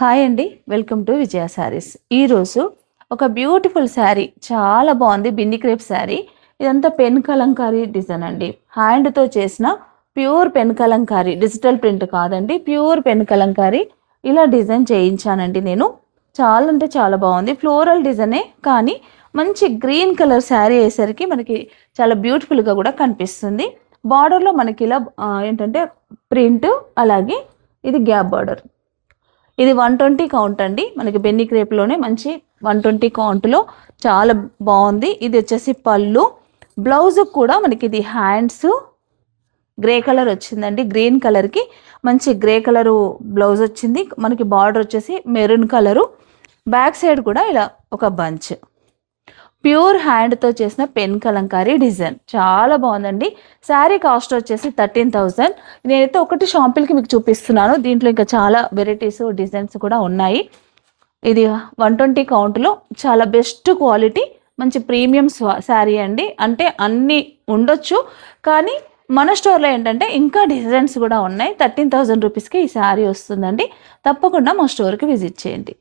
Hi అండి. Welcome to విజయ శారీస్. ఈరోజు ఒక బ్యూటిఫుల్ శారీ, చాలా బాగుంది. బిన్ని క్రేప్ శారీ. ఇదంతా పెన్ కలంకారీ డిజైన్ అండి. హ్యాండ్తో చేసిన pure pen Kalamkari, digital print కాదండి, ప్యూర్ పెన్ కలంకారీ. ఇలా డిజైన్ చేయించానండి నేను. చాలా అంటే చాలా బాగుంది. ఫ్లోరల్ డిజైనే కానీ మంచి గ్రీన్ కలర్ శారీ అయ్యేసరికి మనకి చాలా బ్యూటిఫుల్గా కూడా కనిపిస్తుంది. బార్డర్లో మనకి ఇలా ఏంటంటే ప్రింట్, అలాగే ఇది గ్యాప్ బార్డర్. ఇది 120 కౌంట్ అండి. మనకి బెన్నీ క్రేప్లోనే మంచి 120 కౌంట్లో చాలా బాగుంది. ఇది వచ్చేసి పళ్ళు. బ్లౌజ్ కూడా మనకి ఇది హ్యాండ్స్ గ్రే కలర్ వచ్చిందండి. గ్రీన్ కలర్కి మంచి గ్రే కలరు బ్లౌజ్ వచ్చింది. మనకి బార్డర్ వచ్చేసి మెరూన్ కలరు. బ్యాక్ సైడ్ కూడా ఇలా ఒక బంచ్. ప్యూర్ హ్యాండ్తో చేసిన పెన్ కలంకారీ డిజైన్ చాలా బాగుందండి. శారీ కాస్ట్ వచ్చేసి 13,000. నేనైతే ఒకటి షాంపిల్కి మీకు చూపిస్తున్నాను. దీంట్లో ఇంకా చాలా వెరైటీస్ డిజైన్స్ కూడా ఉన్నాయి. ఇది 120 కౌంట్లో చాలా బెస్ట్ క్వాలిటీ, మంచి ప్రీమియం శారీ అండి. అంటే అన్నీ ఉండొచ్చు, కానీ మన స్టోర్లో ఏంటంటే ఇంకా డిజైన్స్ కూడా ఉన్నాయి. 13,000 రూపీస్కి ఈ శారీ వస్తుందండి. తప్పకుండా మా స్టోర్కి విజిట్ చేయండి.